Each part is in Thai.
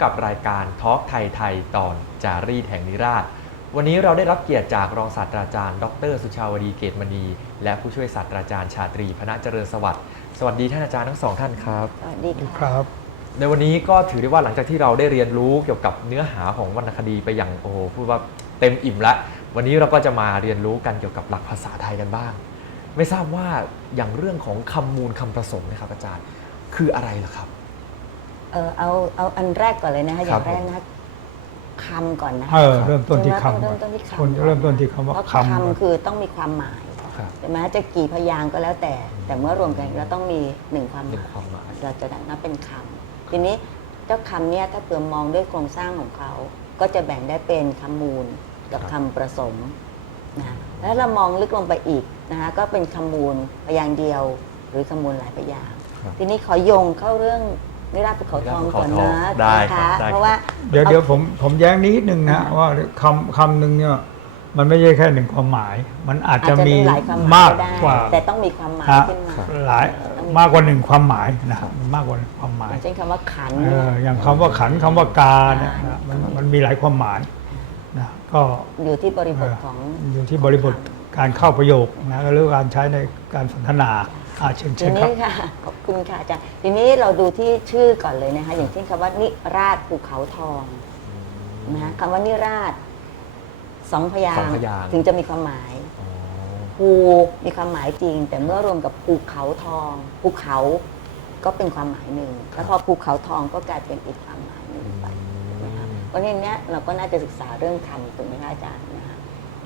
ครับพบกับรายการทอล์กไทยไทยตอนจารีตแห่งนิราช วันนี้เราได้รับเกียรติจากรองศาสตราจารย์ ดร สุชาวดีเกตมณี และผู้ช่วยศาสตราจารย์ชาตรีพนะเจริญสวัสดิ์สวัสดีท่านอาจารย์ทั้งสองท่านครับ สวัสดีค่ะครับ ในวันนี้ก็ถือได้ว่าหลังจากที่เราได้เรียนรู้เกี่ยวกับเนื้อหาของวรรณคดีไปอย่างโอ้โหพูดว่าเต็มอิ่มละ วันนี้เราก็จะมาเรียนรู้กันเกี่ยวกับหลักภาษาไทยกันบ้าง ไม่ทราบว่าอย่างเรื่องของคำมูลคำผสมนะครับอาจารย์ คืออะไรล่ะครับ เออเอาเอาอันแรกก่อนเลยนะคะอครัย่าบงแรกนะคะคำก่อนนะเออเริ่มต้นที่ใช่ไหมคำเริ่มต้นที่คนคำเริ่มต้นที่คำว่าเพราะคำคำคือต้องมีความหมายครับใช่ไหมจะกี่พยางค์ก็แล้วแต่ แต่เมื่อรวมกันเราต้องมีหนึ่งความหหนึ่มางยความหมายเราจะนับเป็นคำทีนี้เจ้าคำเนี่ยถ้าเผื่อมองด้วยโครงสร้างของเขาก็จะแบ่งได้เป็นคำมูลกับคำผสมนะแล้วเรามองลึกลงไปอีกนะคะก็เป็นคำมูลพยางค์เดียว หรือคำมูลหลายพยางค์ครับทีนี้ขอโยงเข้าเรื่อง นิราชภูเขาทองก่อนนิรานะชภูเขาทองได้นะครับได้ครับ เพราะว่า เดี๋ยวเดี๋ยวผมผมแย้งนิดนึงนะอ่าว่าคำคำหนึ่งเนี่ยมันไม่ใช่แค่หนึ่งความหมาย มันอาจอาจจะจะมีมีหลายความหมามายกก็ได้กว่า แต่ต้องมีความหมายฮะ ขึ้นมาหลายมากกว่าหนึ่งความหมายนะครับมากกว่าหนึ่งความหมาอยย่างเช่นคำว่าขัน เอออย่างคำว่าขันคำว่ากาเนี่ยนะมันมันมีหลายความหมายนะก็อยู่ที่บริบทของ อยู่ที่บริบทการเข้าประโยคนะหรือการใช้ในการสนทนา อาเชิญทีเชิญครันี้บ ค่ะ ขอบคุณค่ะอาจารย์ทีนี้เราดูที่ชื่อก่อนเลยนะคะ อย่างเช่นคำว่านิราชภูเขาทองนะคะคำว่านิราชสองพยาสองงพค์ยางค์ ถึงจะมีความหมาย อ๋อ ภูมีความหมายจริง แต่เมื่อรวมกับภูเขาทองภูเขาก็เป็นความหมายหนึ่งแล้วพอภูเขาทองก็กลายเป็นอีกความหมายหนึ่งไปนะคะเพราะฉะนั้นเนี้ยเราก็น่าจะศึกษาเรื่องคำถูกไหมคะอาจารย์นะ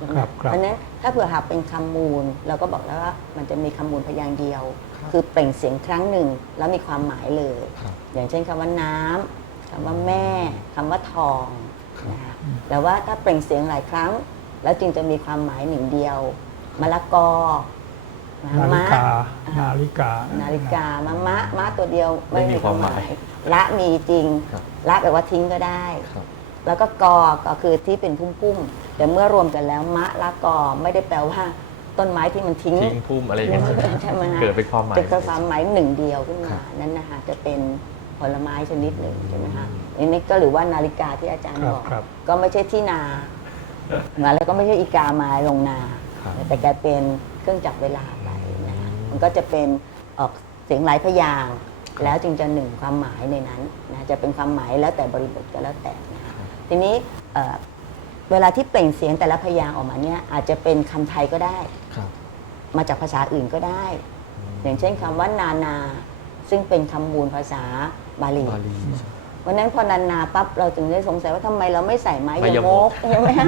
คะครับครับเพราะฉะนั้นถ้าเผื่อหากเป็นคำมูล เราก็บอกแล้วว่ามันจะมีคำมูลพยางค์เดียว ครับคือเปล่งเสียงครั้งหนึ่งแล้วมีความหมายเลย ครับอย่างเช่นคำว่าน้ำคำว่าแม่คำว่าทองครับ นะคะแต่ว่าถ้าเปล่งเสียงหลายครั้ง แล้วจึงจะมีความหมายหนึ่งเดียวมะละกอนะนาฬิมะกา อ่นาฬิกานาฬิกามะมะมะตัวเดียวไม่มีความหมาย ละมีจริง ครับ ละแปลว่าทิ้งก็ได้ ครับ แล้วก็กอก็คือที่เป็นพุ่มๆ แต่เมื่อรวมกันแล้วมะละกอไม่ได้แปลว่า ต้นไม้ที่มันทิ้งทิ้งพุ่มอะไรอย่างเงี้ยใช่ไหมฮะเกิดเป็นความหมายเป็นความหมายหนึ่งเดียวขึ้นครัมาบนั่นนะคะจะเป็นผลไม้ชนิดหนึ่งใช่ไหมฮะอืมอันนี้ก็หรือว่านาฬิกาที่อาจารย์ครับบอกครับก็ไม่ใช่ที่นามาแล้วก็ไม่ใช่อีกามาลงนาครับแต่กลายเป็นเครื่องจับเวลาไปนะคะมันก็จะเป็นออกเสียงหลายพยางค์แล้วจึงจะหนึ่งความหมายในนั้นนะจะเป็นความหมายแล้วแต่บริบทก็แล้วแต่นะคะทีนี้ เอ่อเวลาที่เปล่งเสียงแต่ละพยางค์ออกมาเนี่ยอาจจะเป็นคำไทยก็ได้ ครับมาจากภาษาอื่นก็ได้ อย่างเช่นคำว่านานา ซึ่งเป็นคำมูลภาษาบาลี บาลี วันนั้นพอนานาปั๊บเราจึงได้สงสัยว่าทำไมเราไม่ใส่ไม้ไม้ยยมมกกใช่ไหมฮะ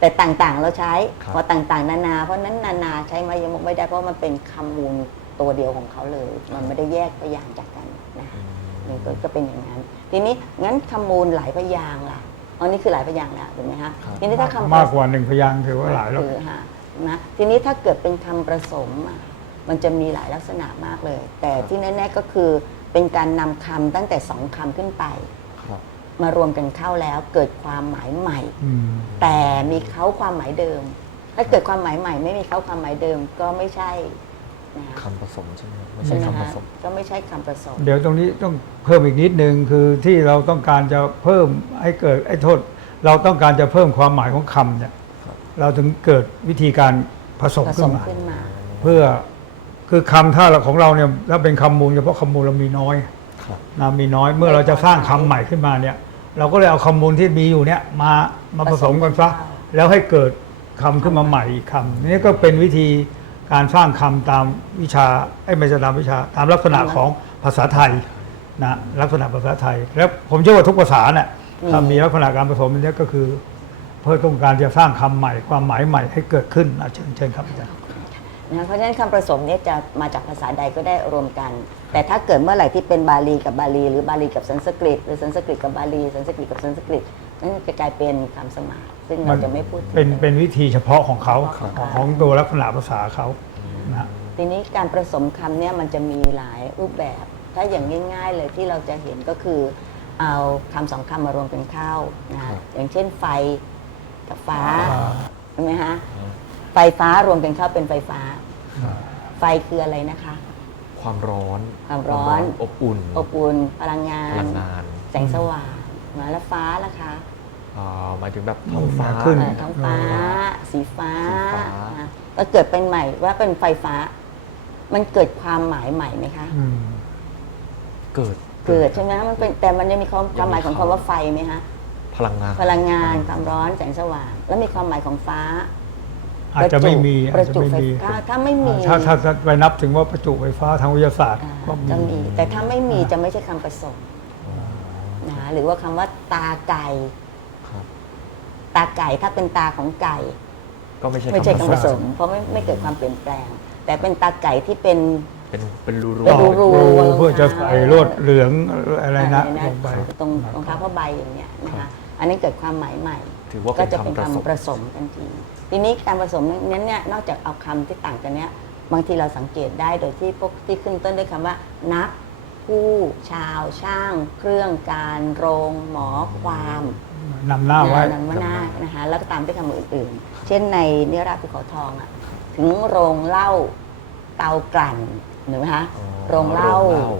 แต่ต่างๆเราใช้ครับ พอต่างๆ นานา เพราะนั้นนานาใช้ไม้ยมกไม่ได้เพราะมันเป็นคำมูลตัวเดียวของเขาเลย มันไม่ได้แยกพยางค์จากกันนะคะนี่ก็ก็เป็นอย่างนั้น ทีนี้งั้นคำมูลหลายพยางค์ล่ะ อันนี้คือหลายพยางค์แล้วถูกไหมฮะครับทีนี้ถ้าคำ มากกว่าหนึ่งพยางค์ถือว่าหลายแล้วคือฮะนะทีนี้ถ้าเกิดเป็นคำผสมอะมันจะมีหลายลักษณะมากเลย แต่ที่แน่ๆก็คือเป็นการนำคำตั้งแต่สองคำขึ้นไป ครับมารวมกันเข้าแล้วเกิดความหมายใหม่ อืมแต่มีเขาความหมายเดิม ถ้าเกิดความหมายใหม่ ไม่มีเขาความหมายเดิมก็ไม่ใช่ นะคะคำผสมใช่ไหมไม่ใช่ใช่ไหมคำผฮะสม ก็ไม่ใช่คำผสม เดี๋ยวตรงนี้ต้องเพิ่มอีกนิดนึงคือที่เราต้องการจะเพิ่มให้เกิดไอ้โทษ เราต้องการจะเพิ่มความหมายของคำเนี่ยครับเราถึงเกิดวิธีการผสมผสขึ้นมมา ขึ้นมา เพื่อคือคำถ้าเราของเราเนี่ยถ้าเป็นคำมูลเฉพาะคำมูลเรามีน้อยครับ นะมีน้อยเมื่อเราจะสร้างคำใหม่ขึ้นมาเนี่ย เราก็เลยเอาคำมูลที่มีอยู่เนี่ยมามาผสมกันซะผสมกัน แล้วให้เกิดคำขึ้นมาใหม่อีกคำนี่ก็เป็นวิธี การสร้างคำตามวิชาไอ้ยไม่ใช่ตามวิชาตามลักษณะของภาษาไทยนะลักษณะภาษาไทย แล้วผมเชื่อว่าทุกภาษาเนี่ยถ้ามีลักษณะการผสมนี้ก็คือ เพื่อต้องการจะสร้างคำใหม่ความหมายใหม่ให้เกิดขึ้นอะเชิญเชิญครับอาจารย์นะเพราะฉะนั้นคำผสมเนี่ยจะมาจากภาษาใดก็ได้รวมกัน แต่ถ้าเกิดเมื่อไหร่ที่เป็นบาลีกับบาลี หรือบาลีกับสันสกฤต หรือสันสกฤตกับบาลีสันสกฤตกับสันสกฤต นั่นจะกลายเป็นคำสมาสซึ่งเราจะไม่พูดถึง เป็นเป็นวิธีเฉพาะของเขาครับ ของของตัวลักษณะภาษาเขานะทีนี้การผสมคำเนี่ยมันจะมีหลายรูปแบบ ถ้าอย่างง่าย ๆ เลยที่เราจะเห็นก็คือ เอาคำสองคำมารวมกันเข้านะครับอย่างเช่นไฟกับฟ้าอ่า เห็นไหมฮะไฟฟ้ารวมกันเข้าเป็นไฟฟ้า ไฟคืออะไรนะคะ ความร้อนความร้อน อบอุ่นอบอุ่นพลังงาพลันงงานฟแสงสว่างมาแล้วฟ้าล่ะคะ อ่าหมายถึงแบบท้องฟ้า ขึ้น เอ่อท้องฟ้า สีฟ้าสีฟ้านะก็เกิดเป็นใหม่ว่าเป็นไฟฟ้า มันเกิดความหมายใหม่ไหมคะ อืม เกิด เกิดใช่ไหมคะมันเป็นแต่มันยังมีความความหมายของคำว่าไฟไหมคะพลังงาน พลังงานความร้อนแสงสว่าง แล้วมีความหมายของฟ้า อาจจะไม่มีปอาจระจะจุไม่ไฟมีฟ้าถ้าไม่มีถ้าถ้าถ้าไปนับถึงว่าประจุไฟฟ้าทางวิทยาศาสตร์อ่าก็จะมีมีแต่ถ้าไม่มีจะไม่ใช่คำผสมนะคะหรือว่าคำว่าตาไก่ครับ ตาไก่ถ้าเป็นตาของไก่ ก็ไม่ใช่ไม่ใช่คำคำผผสสมมเพราะไม่ไม่เกิดความเปลี่ยนแปลง แต่เป็นตาไก่ที่เป็น เป็นเป็นรูรูเป็นรูรู เพื่อจะใส่ลวดเหลืองอะไรนะลงไปตรงรองเท้าผ้าใบอย่างเงี้ยนะคะอันนี้เกิดความหมายใหม่ถือว่าก็เป็นจะเป็นคำผสมคำผสมกันทีทีนี้การผสมนั้นเนี่ยนอกจากเอาคำที่ต่างกันเนี้ยบางทีเราสังเกตได้โดยที่พวกที่ขึ้นต้นด้วยคำว่า นัก ผู้ ชาว ช่าง เครื่องการ โรง หมอ ความ นำหน้าไว้นำหน้านะคะแล้วก็ตามด้วยคำอื่นๆ เช่นในนิราชภูเขาทองอะถึงโรงเหล้าเตากลั่นเห็นไหมคะอ๋อโรงเหล้าโรงเหล้า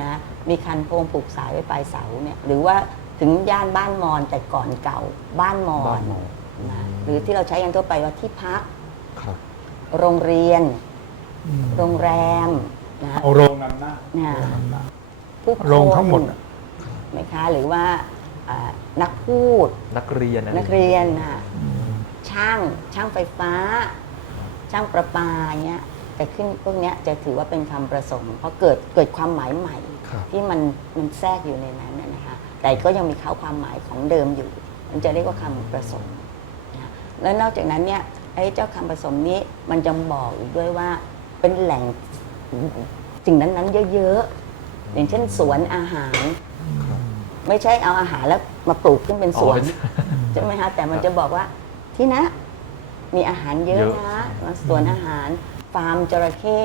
นะมีคันโพงผูกสายไว้ปลายเสาเนี่ยหรือว่าถึงย่านบ้านมอนแต่ก่อนเก่าบ้านมอบ้านนมอญนะหรือที่เราใช้กันทั่วไปว่าที่พักครับโรงเรียนอืมโรงแรมนะเอาโรงนำหน้าเนี่ยโรงนำหน้าผู้คนโรงทั้งหมดอะไหมคะหรือว่า อ่านักพูด นักเรียนอะไนักเรียนน่ะช่างช่างไฟฟ้า ช่างประปาเงี้ยแต่ขึ้นพวกเนี้ยจะถือว่าเป็นคำประสมเพราะเกิดเกิดความหมายใหม่ ครับ ที่มันมันแทรกอยู่ในนั้นน่ะนะคะแต่ก็ยังมีเข้าความหมายของเดิมอยู่ มันจะเรียกว่าคำประสมนะแล้วนอกจากนั้นเนี่ยไอ้เจ้าคำผสมนี้มันจะบอกอีกด้วยว่าเป็นแหล่งสิ่งนั้นๆ เยอะๆ อย่างเช่นสวนอาหาร ไม่ใช่เอาอาหารแล้วมาปลูกขึ้นเป็นสวนอ๋อใช่ไหมคะแต่มันจะบอกว่าที่นะ มีอาหารเยอะเยอะนะมาสวนอาหารฟาร์มจระเข้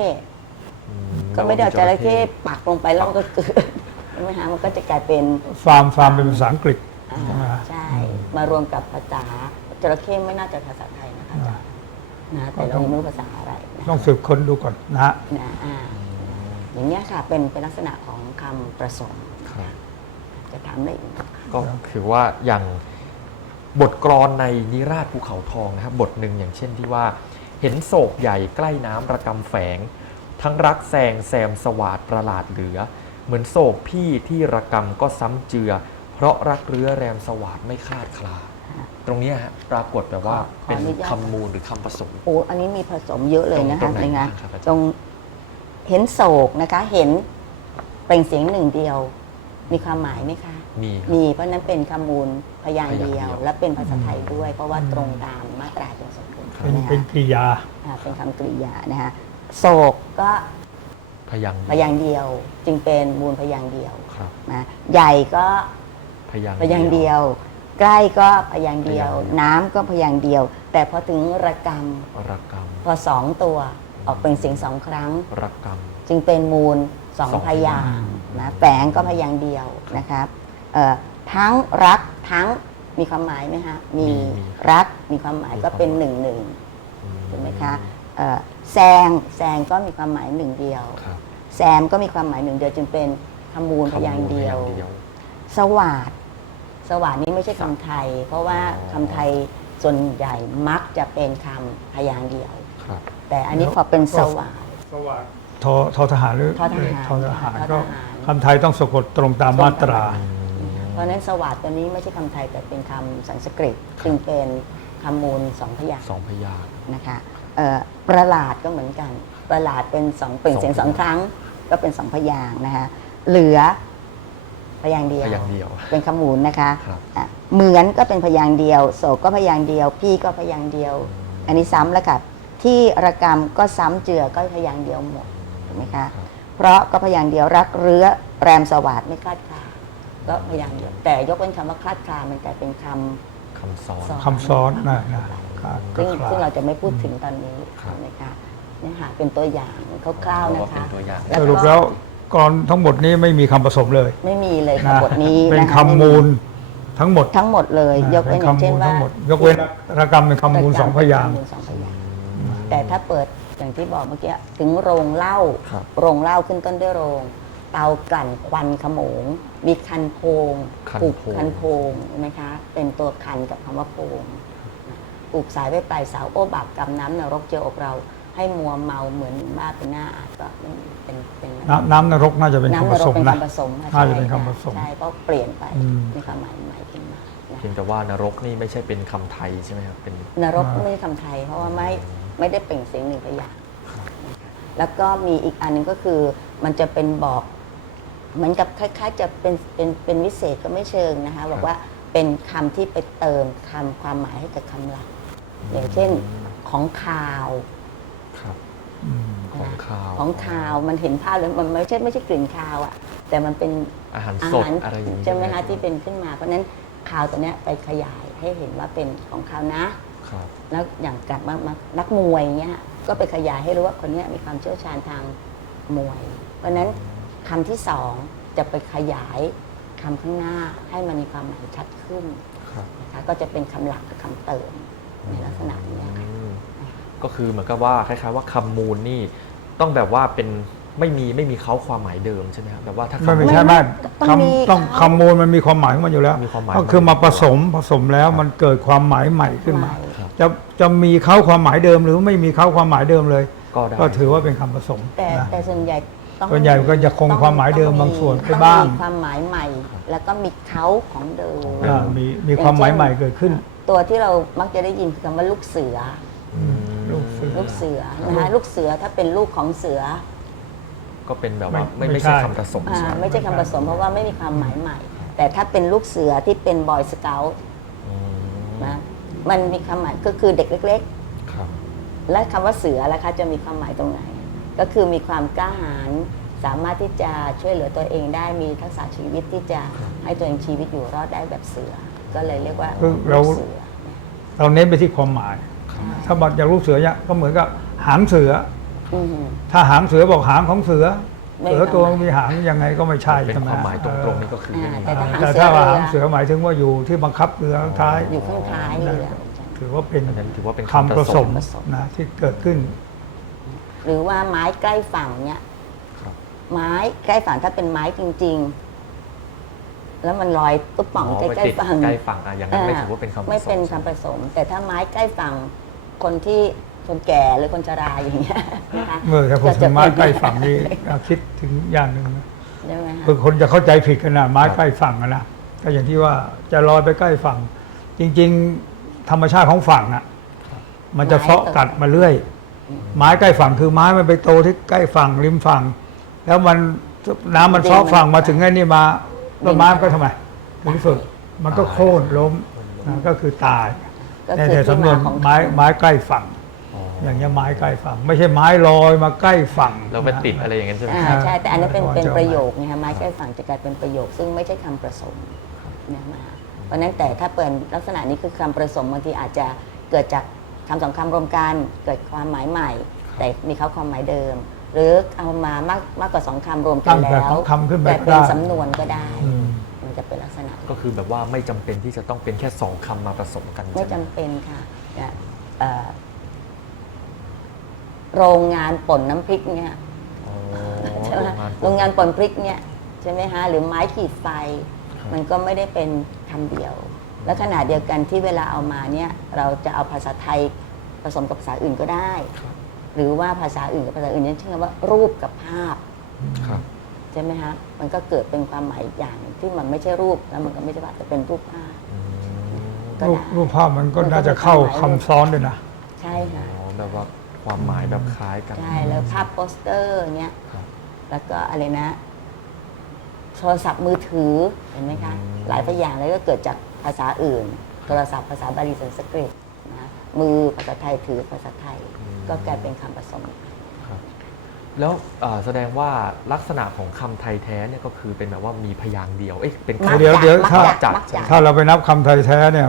อืก็ไม่ได้เอาจระเข้ปักลงไปแล้วมันก็เกิดใช่ไหมคะมันก็จะกลายเป็นฟาร์มฟาร์มเป็นภาษาอังกฤษอ่าอ่าใช่ มารวมกับภาษาจระเข้ไม่น่าจะภาษาไทยนะคะอาจารย์นะแต่เรายังไม่รู้ภาษาอะไรนะต้องสืบค้นดูก่อนนะฮะนะอ่าอย่างเนี้ยค่ะเป็นเป็นลักษณะของคำประสมครับ จะถามได้อีกไหมคะก็คือว่าอย่างบทกลอนในนิราชภูเขาทองนะครับบทหนึ่งอย่างเช่นที่ว่า เห็นโศกใหญ่ใกล้น้ำระกำแฝง ทั้งรักแซงแซมสวาดประหลาดเหลือ เหมือนโศกพี่ที่ระกำก็ซ้ำเจือ เพราะรักเรื้อแรมสวาดไม่คลาดคลา ตรงเนี้ยฮะปรากฏแบบว่าขอขอเป็นอนุญาต คำมูลหรือคำผสม โอ้อันนี้มีผสมเยอะเลยนะตรคะงไหนในงานบ้างครับอาจารย์ ตรงเห็นโศกนะคะ เห็นเปล่งเสียงหนึ่งเดียว มีความหมายไหมคะ มีครับ มีเพราะฉะนั้นเป็นคำมูลพยางค์เดียวพยางค์เดียว และเป็นภาษาไทยด้วย เพราะว่าตรงตามมาตราจงสมบูรณ์เป็นนะเป็นคะกริยา อ่าเป็นคำกริยานะคะโศกก็พยังค์พยางค์เดียว จึงเป็นมูลพยางค์เดียวครับ นะใหญ่ก็พยังค์ พยางค์เดียว ใกล้ก็พยางค์เดียว พยางค์เดียว น้ำก็พยางค์เดียว แต่พอถึงระกรรมรักกรรมพอสองตัวออกเป็นเสียงสองครั้ง รักกรรม จึงเป็นมูลสองสองพยางค์ นะแฝงก็พยางค์เดียวนะครับเอ่อทั้งรักทั้งมีความหมายไหมฮะมีมีมีรักมีความหมายมีก็เป็นความหหมายนึ่งหนึ่งอืถูกไหมคะเอ่อแซงแซงก็มีความหมายหนึ่งเดียวครับแซมก็มีความหมายหนึ่งเดียวจึงเป็นคำมูลพยางค์เดียวคำมูลพางค์สวาดสวาดนี้ไม่ใช่คำไทย เพราะว่าอ๋อคำไทยส่วนใหญ่มักจะเป็นคำพยางค์เดียวครับแต่อันนี้พอเป็นสวาดทอทอทหารหรือทอทหารทอทหารทอทหารก็คำไทยต้องสะกดตรงตามมาตรา เพราะฉะนั้นสวัสดตัวนี้ไม่ใช่คำไทยแต่เป็นคำสันสกฤตจึงเป็นคำมูลสองพยางค์สองพยางค์นะคะเอ่อประหลาดก็เหมือนกัน ประหลาดเป็นสองเปล่งเสียงสสอองงพคยางค์รั้ง ก็เป็นสองพยางค์นะคะเหลือพยางค์เดียว พยางค์เดียว เป็นคำมูลนะคะครับ อะเหมือนก็เป็นพยางค์เดียว โศกก็พยางค์เดียว พี่ก็พยางค์เดียว อันนี้ซ้ำแล้วกับที่ระกรรมก็ซ้ำเจือก็พยางค์เดียวหมดถูกไหมคะครับ เพราะก็พยางค์เดียวรักเรื้อแรมสวัสดไม่คลาดคลาก็พยางค์เดียวแต่ยกเว้นคำว่าคลาดคลามันกลายเป็นคำ คำซ้อนซ้อน คำซ้อนนะนะก็ก็ซึ่งคลาซึ่งเราดจะไม่พูดถึงตอนนี้ครับ นะคะนี่ค่ะเป็นตัวอย่างคร่าวๆเรียนะกว่าเป็คะ นตัวอย่าง แล้วสก็รุปแล้วกรอนทั้งหมดนี้ไม่มีคำผสมเลยไม่มีเลยค่ะนะบทนี้เป็นนะคะคำมูลทั้งหมดทั้งหมดเลย ยกเว้นอย่างเช่นป็ว่าคำมูลทั้งหมดยกเว้นระกรรมเป็นคำมูลสองพยางค์คำมูลสองพยางค์แต่ถ้าเปิด อย่างที่บอกเมื่อกี้ถึงโรงเหล้าครับ โรงเหล้าขึ้นต้นด้วยโรง เตากลั่นควันขโมง มีคันโพงคันปลูกโพง คันโพงใช่ไหมคะ เป็นตัวคันกับคำว่าโพงปลูกสายไว้ปลายเสาโอ้บาปกรรมน้ำนรกเจออกเรา ให้มัวเมาเหมือนบ้าเป็นหน้าอาจก็ไม่เป็นเป็นน้ำน้ำนรกน่าจะเป็นน้ำคำนผรสกมเป็นนะ คำผสมค่ะน่าจะเป็นใช่คำผสมใช่เพราะเปลี่ยนไปอืม มีความหมายใหม่ขึ้นมานะเพียงแต่ว่านรกนี่ไม่ใช่เป็นคำไทยใช่ไหมครับเป็น นรกไม่ใช่คำไทยเพราะว่าไม่ ไม่ได้เปล่งเสียงหนึ่งพยางค์นะคะแล้วก็มีอีกอันหนึงก็คือมันจะเป็นบอกเหมือนกับคล้ายๆ จะเป็นเป็นเป็นวิเศษก็ไม่เชิงนะคะบอกว่าเป็นคำที่ไปเติมคำความหมายให้กับคำหลัก อย่างเช่นของคาวครับอืมของข้าวของคาวมันเห็นภาพแล้วมันไม่ใช่ไม่ใช่กลิ่นคาวอะแต่มันเป็นอาหารอาสดหารอะไรอย่างนี้ใช่ไหมคะที่เป็นขึ้นมา เพราะฉะนั้นคาวตัวเนี้ยไปขยายให้เห็นว่าเป็นของคาวนะครับ แล้วอย่างกับมามานักมวยเงี้ยก็ไปขยายให้รู้ว่าคนเนี้ยมีความเชี่ยวชาญทางมวย เพราะฉะนั้นคำที่สองจะไปขยายคำข้างหน้าให้มันมีความหมายชัดขึ้นครับนะคะก็จะเป็นคำหลักกับคำเติมในลักษณะนี้ค่ะอืมก็คือเหมือนกับว่าคล้ายๆว่าคำมูลนี่ต้องแบบว่าเป็นไม่มีไม่มีเขาความหมายเดิมใช่ไหมครับแบบว่าถ้าไม่คำไม่มูลใช่ไม่ไม่ต้องมีคำต้องเขาคำมูลมันมีความหมายของมันอยู่แล้วมีความหมายก็คือมาผสมผสมแล้วครับมันเกิดความหมายใหม่ขึ้นมาครับ จะจะมีเขาความหมายเดิม หรือไม่มีเขาความหมายเดิมเลย ก็ได้ ก็ถือว่าเป็นคำผสมแต่นะแต่ส่วนใหญ่ต้องส่วนใหญ่ก็จะคงต้องความหมายเดิมต้องบางส่วนไปต้องบ้างมีความหมายใหม่ แล้วก็มีเขาของเดิม อ่ามีมีความหมายใหม่เกิดขึ้น ตัวที่เรามักจะได้ยินคือคำว่าลูกเสืออืมลูกเสือ ลูกเสือนะคะลูกเสือถ้าเป็นลูกของเสือก็เป็นแบบว่าไม่ไม่ไม่ไม่ใช่ ใช่คำผสมอ่าใช่ไหมไม่ใช่คำผสมเพราะว่าไม่มีความหมายใหม่ แต่ถ้าเป็นลูกเสือที่เป็นบอยสเกลอืมนะ มันมีความหมายก็คือเด็กเล็ก ครับ ๆ และคำว่าเสือล่ะคะจะมีความหมายตรงไหน ก็คือมีความกล้าหาญสามารถที่จะช่วยเหลือตัวเองได้มีทักษะชีวิตที่จะให้ตัวเองชีวิตอยู่รอดได้แบบเสือ ก็เลยเรียกว่าคือเราลูกเสือ เราเน้นไปที่ความหมาย ถ้าบอกจากลูกเสือเนี่ยก็เหมือนกับหางเสือ อืมถ้าหางเสือบอกหางของเสือ ไม่เสือตัวความหมายมีหางยังไงก็ไม่ใช่เป็นใช่ไหมความหมายตรงๆนี่ก็คือไม่มีแต่ถ้าแต่ถ้าว่าหางเสือหมายถึงว่าอยู่ที่บังคับเรือข้างท้าย อยู่ข้างท้ายเรือถือว่าเป็นอันนั้นถือว่าเป็นคำผสมผสมนะที่เกิดขึ้น หรือว่าไม้ใกล้ฝั่งเนี่ย ครับ ไม้ใกล้ฝั่งถ้าเป็นไม้จริง ๆ แล้วมันลอยตุ๊บป่องอ๋อใกไปล้ติดๆฝั่งใกล้ฝั่งอะอย่างนั้นไม่ถือว่าเป็นคำผสม ไม่เป็นคำผสม แต่ถ้าไม้ใกล้ฝั่งคนที่ คนแก่หรือคนชราอย่างเงี้ยนะคะเมื่อถ้าผมก็ถึจะงไม้ใกล้ฝั่งนี้คิดถึงอย่างหนึ่งนะใช่ไหมคะคือคนจะเข้าใจผิดกันนะไม้ใกล้ฝั่งอะนะก็อย่างที่ว่าจะลอยไปใกล้ฝั่ง จริง ๆ ธรรมชาติของฝั่งอะ มันจะเซาะกัดมาเรื่อย ไม้ใกล้ฝั่งคือไม้มันไปโตที่ใกล้ฝั่งริมฝั่ง แล้วมันน้ำมันเซาะฝั่งมาถึงไอ้นี่มาต้นไม้มันก็ทำไมถึงสุดมันก็โค่นล้มนะก็คือตายก็ในคือในที่สำนวมานของไม้ไม้ใกล้ฝั่ง อ๋ออย่างเงี้ยไม้ใกล้ฝั่ง ไม่ใช่ไม้ลอยมาใกล้ฝั่งแล้วไปติดอะไรอย่างนั้นใช่ไหมอ่าใช่ แต่อันนั้นเป็นอ่าเป็นจะเอาประโยคนะคะไม้ใกล้ฝั่งจะกลายเป็นประโยค ซึ่งไม่ใช่คำผสมเนี่ยมาเพราะฉะนั้นแต่ถ้าเป็นลักษณะนี้คือคำผสมบางทีอาจจะเกิดจากคำสองคำรวมกันเกิดความหมายใหม่ แต่มีเขาความหมายเดิม หรือเอามามากมากกว่าสองคำรวมกัตั้นงแต่แล้วสองคำขึ้นไปแต่ก็เป็นได้สำนวนก็ได้ อืม มันจะเป็นลักษณะ ก็คือแบบว่าไม่จำเป็นที่จะต้องเป็นแค่สองคำมาผสมกันไม่ใช่จำไหมเป็นค่ะเนี่ยเอ่อ โรงงานป่นน้ำพริกเนี่ยอ๋อใช่ไหมโรงงานโรงงานป่นพริกเนี่ยใช่ไหมฮะหรือไม้ขีดไฟครับมันก็ไม่ได้เป็นคำเดียว และขณะเดียวกันที่เวลาเอามาเนี่ยเราจะเอาภาษาไทยผสมกับภาษาอื่นก็ได้ครับหรือว่าภาษาอื่นกับภาษาอื่นเนี่ยเช่นคำว่ารูปกับภาพครับใช่ไหมฮะมันก็เกิดเป็นความหมายอีกอย่างหนึ่งที่มันไม่ใช่รูปแล้วมันก็ไม่ใช่ภาพแต่เป็นรูปภาพอืมก็รูปได้รูปภาพมันก็น่าจะเข้าคำซ้อนด้วยนะ ใช่ค่ะอ๋อแบบว่า ความหมายแบบคล้ายกัน ใช่แล้วภาพโปสเตอร์เนี่ยครับ แล้วก็อะไรนะ โทรศัพท์มือถือเห็นไหมคะ อืม หลายพยางค์แล้วก็เกิดจากภาษาอื่น โทรศัพท์ภาษาบาลีสันสกฤตนะมือภาษาไทยถือภาษาไทย ก็กลายเป็นคำผสม ครับ แล้วเอ่อแสดงว่าลักษณะของคำไทยแท้เนี่ยก็คือเป็นแบบว่ามีพยางค์เดียว เอ๊ะเป็นมักคำเดี๋ยวจะเดี๋ยวมักถ้าจะจัดมักจะ ถ้าเราไปนับคำไทยแท้เนี่ย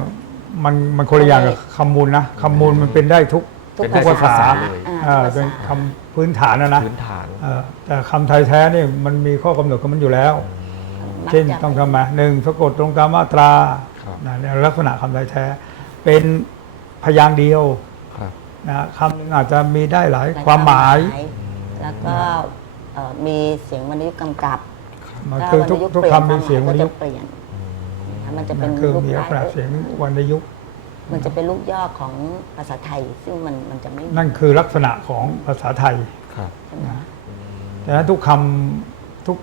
มันมันคนละอย่างกับคำมูลนะคำมูลมันเป็นได้ทุก ทุกเป็นได้ทุกภาษาเลย อ่าเออทุกเป็นภาษา คำพื้นฐานนะนะพื้นฐานเออแต่คำไทยแท้เนี่ยมันมีข้อกำหนดของมันอยู่แล้วมักเช่นจะต้องทำไมหนึ่งสะกดตรงตามมาตราครับนะเนี่ยลักษณะคำไทยแท้ เป็นพยางค์เดียวครับ นะคำหนึ่งอาจจะมีได้หลายหลายความหมาย แล้วก็เอ่อมีเสียงวรรณยุกต์กำกับมันถ้าคือวรรณทุกยุกต์ทุกเปลี่ยนคำมีเสียงควรรรหณมายยุก็กต์จะเปลี่ยนมันจะเป็นนะคือลูกมีลักษณะท้ายเสียงวรรณยุกต์ มันจะเป็นลูกย่อของภาษาไทย ซึ่งมันมันจะไม่มีนั่นคือลักษณะของภาษาไทยครับ ใช่ไหมนะดังนั้นทุกคำทุก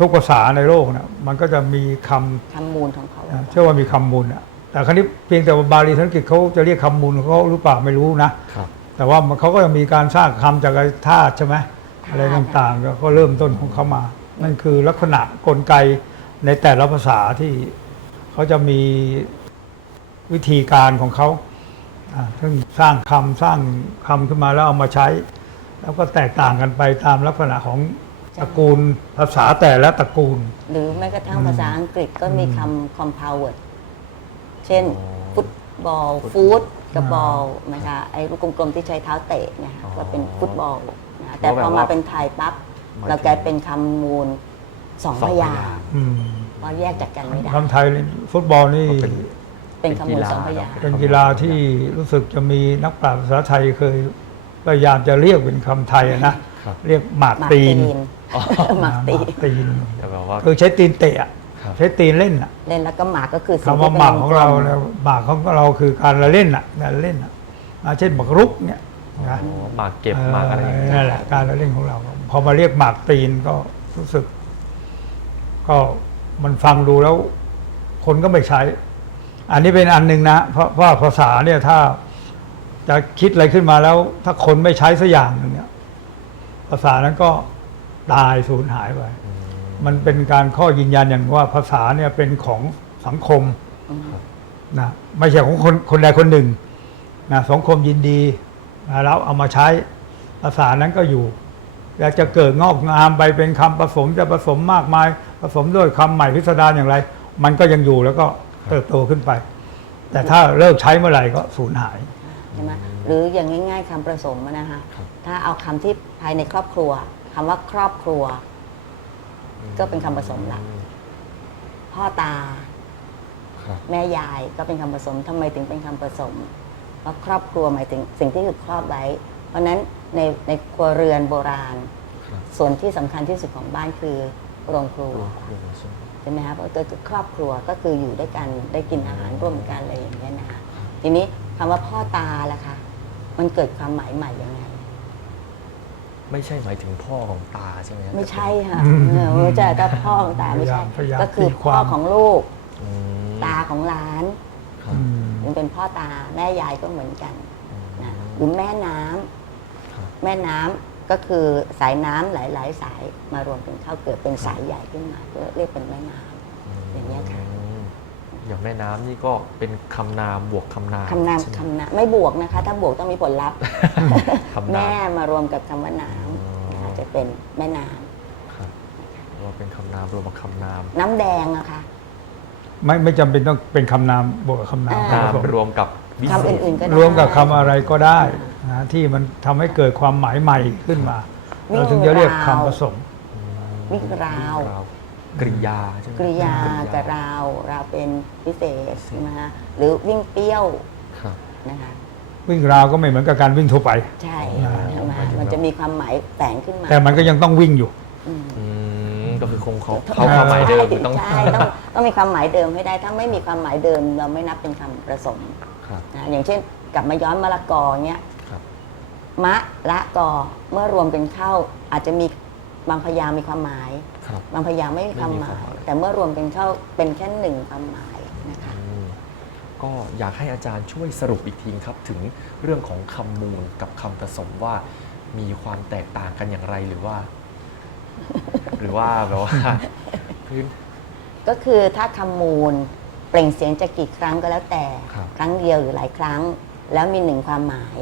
ทุกภาษาในโลกนะมันก็จะมีคำ คำมูลของเขานะเชื่อว่ามีคำมูลอะแต่ครั้นี้เพียงแต่ว่าบาลีสันสกฤตเขาจะเรียกคำมูลของเขาหรือเปล่าไม่รู้นะ ครับ แต่ว่ามันเขาก็ยังมีการสร้างคำจากไอ้ธาตุใช่ไหมอะไรต่างๆก็ก็เริ่มต้นของเขามา นั่นคือลักษณะกลไกในแต่ละภาษาที่เขาจะมี วิธีการของเขาอ่าซึ่งสร้างคำสร้างคำขึ้นมาแล้วเอามาใช้ แล้วก็แตกต่างกันไปตามลักษณะของตระกูลภาษาแต่ละตระกูล หรือแม้กระทั่งอืมภาษาอังกฤษก็มีคำ compound เช่นอ๋อฟุตบอลฟูดกับบอลนะคะไอ้ลูกกลมๆที่ใช้เท้าเตะเนะคะอ๋อก็เป็นฟุตบอลนะแต่เพราะพแบอบว่ามาเป็นไทยปั๊บหมายถึงเรากลายเป็นคำมูลสองสองพพยายางงค์ค์อืมเพราะแยกจากกันไม่ได้คำไทยฟุตบอลนี่ก็ เป็นเป็นคำมูลสองพยางค์เป็นกีฬาที่รู้สึกจะมีนักปราชญ์ภาษาไทยเคยพยายามจะเรียกเป็นคำไทยอะนะครับเรียกหมากหมากตีตีนนหมากตีนตีนแต่แบบว่า คือใช้ตีนเตะอะครับ ใช้ตีนเล่นอะเล่นแล้วก็หมากก็คือสิ่งคำว่าที่หมากป็นของเราวงกลมแล้วหมากของเราคือการละเล่นอะการละเล่นอะอ่าเช่นหมากรุกเนี่ยนะอ๋อหมากเก็บหมากอะไรอย่างเงี้ย นั่นแหละการละเล่นของเรา พอมาเรียกหมากตีนก็รู้สึก ก็มันฟังดูแล้ว คนก็ไม่ใช้ อันนี้เป็นอันหนึ่งนะ เพราะว่าภาษาเนี่ยถ้าจะคิดอะไรขึ้นมาแล้ว ถ้าคนไม่ใช้สักอย่างหนึ่งเนี่ยภาษานั้นก็ตายสูญหายไป มันเป็นการข้อยืนยันอย่างว่าภาษาเนี่ยเป็นของสังคมนะไม่ใช่ของคนคนใดคนหนึ่งนะสังคมยินดีนะแล้วเอามาใช้ภาษานั้นก็อยู่แล้วจะเกิดงอกงามไปเป็นคำผสมจะผสมมากมาย ผสมด้วยคำใหม่พิสดารอย่างไร มันก็ยังอยู่แล้วก็ เติบโตขึ้นไป แต่ถ้าเลิกใช้เมื่อไหร่ก็สูญหาย ใช่ไหมหรืออย่างง่าย ๆคำผสมอะนะคะครับถ้าเอาคำที่ภายในครอบครัวคำว่าครอบครัว ก็เป็นคำผสมละ พ่อตา ครับแม่ยายก็เป็นคำผสมทำไมถึงเป็นคำผสม เพราะครอบครัวหมายถึงสิ่งที่คือครอบไว้ เพราะฉะนั้นในในครัวเรือนโบราณ ครับส่วนที่สำคัญที่สุดของบ้านคือโรงครัวตัวครูใช่ไหมใช่ไหมครับเพราะก็คือครอบครัวก็คืออยู่ด้วยกันได้กินอาหารร่วมกันอะไรอย่างเงี้ยนะคะทีนี้คำว่าพ่อตาล่ะคะ มันเกิดความหมายใหม่ยังไง ไม่ใช่หมายถึงพ่อของตาใช่ไหมครับไม่ใช่ค่ะอืมเออไม่ใช่ก็พ่อของตาไม่ใช่พยายามก็คือตีคพ่อวามของลูกอืมตาของหลานครับอืมมันเป็นพ่อตาแม่ยายก็เหมือนกันอืมนะหรือแม่น้ำครับแม่น้ำ ก็คือสายน้ำหลาย ๆ สายมารวมเป็นเข้าเกิดเป็นสายใหญ่ขึ้นมาก็เรียกเป็นแม่น้ำอย่างเงี้ยค่ะอืมอย่างแม่น้ำนี่ก็เป็นคำนามบวกคำนามคำนามใช่ไหมคำนามไม่บวกนะคะ ถ้าบวกต้องมีผลลัพธ์คำนามแม่มารวมกับคำว่าน้อ๋อำนะคะจะเป็นแม่น้ำครับว่าเป็นคำนามรวมกับคำนาม น้ำแดงอะค่ะไม่ไม่จำเป็นต้องเป็นคำนามบวกกับคำนามอ่านามผสมรวมกับวิเศคำษอื่นๆก็ได้รวมกับคำอะไรก็ได้ นะที่มันทำให้เกิดความหมายใหม่ขึ้นมา วิ่งเราถึงจะเรียกราวคำผสมอืมวิ่งราว กริยาใช่ไหมกริยากับราว ราวเป็นพิเศษใช่ไหมคะหรือวิ่งเปรี้ยวครับ นะคะวิ่งราวก็ไม่เหมือนกับการวิ่งทั่วไป ใช่อ่าใช่ไหมหมายถึงมันจะมีความหมายแฝงขึ้นมาแต่มันก็ยังต้องวิ่งอยู่ อืมอืมก็คือคงเขาเขาความหมายเดิมต้อง ใช่ต้องต้องมีความหมายเดิมให้ได้ ถ้าไม่มีความหมายเดิม เราไม่นับเป็นคำผสมครับ นะอย่างเช่นกลับมาย้อนมะละกอเนี้ยครับ มะละกอเมื่อรวมกันเข้าอาจจะมีบางพยางค์มีความหมาย ครับ บางพยางค์ไม่มีความหมาย แต่เมื่อรวมกันเข้าเป็นแค่หนึ่งความหมายนะคะ อืมก็อยากให้อาจารย์ช่วยสรุปอีกทีครับ ถึงเรื่องของคำมูลกับคำผสมว่ามีความแตกต่างกันอย่างไรหรือว่า หรือว่าแบบว่าพื้น ก็คือถ้าคำมูลเปล่งเสียงจะกี่ครั้งก็แล้วแต่ ครับ ครั้งเดียวหรือหลายครั้ง แล้วมีหนึ่งความหมาย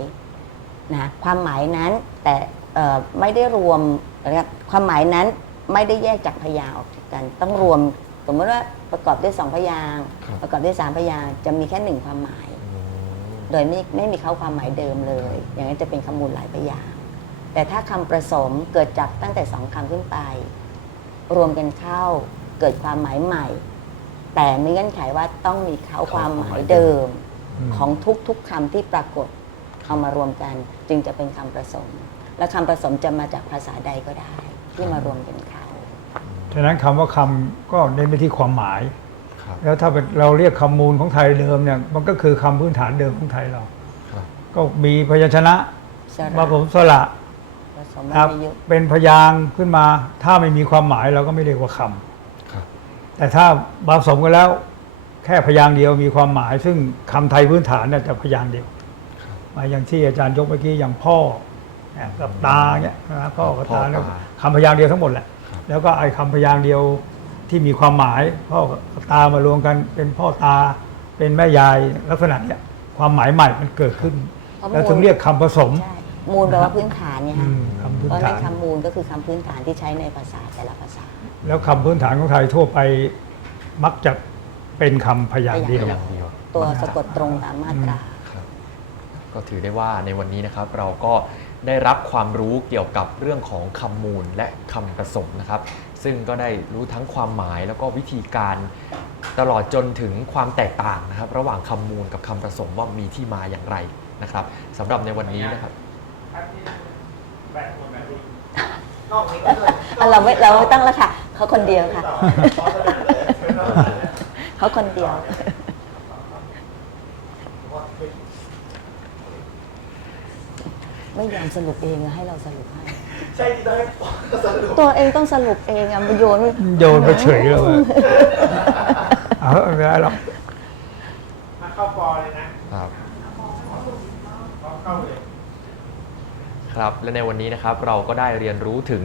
นะความหมายนั้นแต่เอ่อไม่ได้รวมนะครับความหมายนั้นไม่ได้แยกจากพยางค์ออกจากกัน ต้องรวมสมมติว่าประกอบด้วยสองพยางค์ครับประกอบด้วยสามพยางค์จะมีแค่หนึ่งความหมายอืมโดยไม่ไม่มีเขาความหมายเดิมเลย อย่างนั้นจะเป็นคำมูลหลายพยางค์แต่ถ้าคำผสมเกิดจากตั้งแต่สองคำขึ้นไป รวมกันเข้าเกิดความหมายใหม่ แต่มีเงื่อนไขว่าต้องมีเขาความหมายเดิมอืมของทุกๆคำที่ปรากฏ เอามารวมกันจึงจะเป็นคำผสม และคำผสมจะมาจากภาษาใดก็ได้ ที่มารวมกันเข้าฉะนั้นคำว่าคำก็เน้นไปที่ความหมายครับแล้วถ้าเป็นเราเรียกคำมูลของไทยเดิมเนี่ยมันก็คือคำพื้นฐานเดิมของไทยเราครับก็มีพยัญชนะสระมาผมสระผสมครับวรรณยุกต์เป็นพยางค์ขึ้นมา ถ้าไม่มีความหมายเราก็ไม่เรียกว่าคำครับแต่ถ้าผสมกันแล้ว แค่พยางค์เดียวมีความหมาย ซึ่งคำไทยพื้นฐานเนี่ยจะพยางค์เดียวครับมา อย่างที่อาจารย์ยกเมื่อกี้อย่างพ่อเนี่ยกับตาเนี่ยนะพ่อกับตาเนี่ยพ่อตาคำพยางค์เดียวทั้งหมดแหละครับแล้วก็ไอ้คำพยางค์เดียวที่มีความหมาย พ่อกับตามารวมกันเป็นพ่อตาเป็นแม่ยายลักษณะเนี่ยความหมายใหม่มันเกิดขึ้นเพราะแล้วมูลถึงเรียกคำผสมใช่มูลแปลว่าพื้นฐานเนี่ยอืฮะมคำพื้เพนราะฐาในนคำมูลก็คือคำพื้นฐานที่ใช้ในภาษาแต่ละภาษา แล้วคำพื้นฐานของไทยทั่วไปมักจะเป็นคำพยางค์เดียวอย่างเดียว ตัวสะกดตรงตามมาตราครับ ก็ถือได้ว่าในวันนี้นะครับเราก็ได้รับความรู้เกี่ยวกับเรื่องของคำมูลและคำผสมนะครับ ซึ่งก็ได้รู้ทั้งความหมายแล้วก็วิธีการตลอดจนถึงความแตกต่างนะครับ ระหว่างคำมูลกับคำผสมว่ามีที่มาอย่างไรนะครับสำหรับในวันนี้นะครับอะเราไม่เราไม่ตั้งแล้วค่ะเขาคนเดียวค่ะ เขาคนเดียว ไม่ยอมสรุปเองอะให้เราสรุปให้ ใช่ที่ได้ก็สรุปตัวเองต้องสรุปเองอะมาโยนไว้โยนไปเฉยเลยว่ะเอาไม่เป็นไรหรอกมาเข้าปอเลยนะครับเข้าเลยครับและในวันนี้นะครับเราก็ได้เรียนรู้ถึง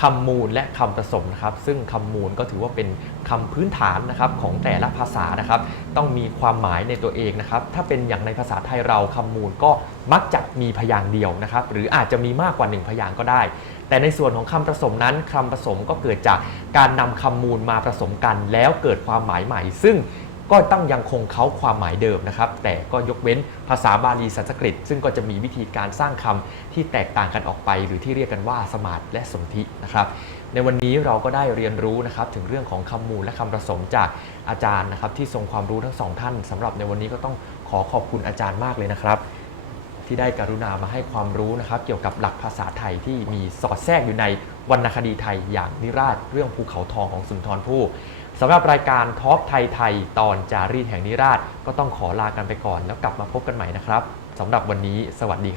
คำมูลและคำผสมนะครับ ซึ่งคำมูลก็ถือว่าเป็นคำพื้นฐานนะครับของแต่ละภาษานะครับ ต้องมีความหมายในตัวเองนะครับ ถ้าเป็นอย่างในภาษาไทยเราคำมูลก็มักจะมีพยางค์เดียวนะครับ หรืออาจจะมีมากกว่าหนึ่งพยางค์ก็ได้ แต่ในส่วนของคำผสมนั้นคำผสมก็เกิดจากการนำคำมูลมาผสมกัน แล้วเกิดความหมายใหม่ ซึ่ง ก็ตั้งยังคงเขาความหมายเดิมนะครับ แต่ก็ยกเว้นภาษาบาลีสันสกฤต ซึ่งก็จะมีวิธีการสร้างคำที่แตกต่างกันออกไป หรือที่เรียกกันว่าสมาธิและสนธินะครับ ในวันนี้เราก็ได้เรียนรู้นะครับถึงเรื่องของคำมูลและคำผสมจากอาจารย์นะครับ ที่ทรงความรู้ทั้งสองท่านสำหรับในวันนี้ก็ต้องขอขอบคุณอาจารย์มากเลยนะครับที่ได้กรุณามาให้ความรู้นะครับเกี่ยวกับหลักภาษาไทยที่มีสอดแทรกอยู่ในวรรณคดีไทยอย่างนิราศเรื่องภูเขาทองของสุนทรภู่ สำหรับรายการท็อปไทยไทยตอนจารีตแห่งนิราศก็ต้องขอลากันไปก่อนแล้วกลับมาพบกันใหม่นะครับสำหรับวันนี้ สวัสดี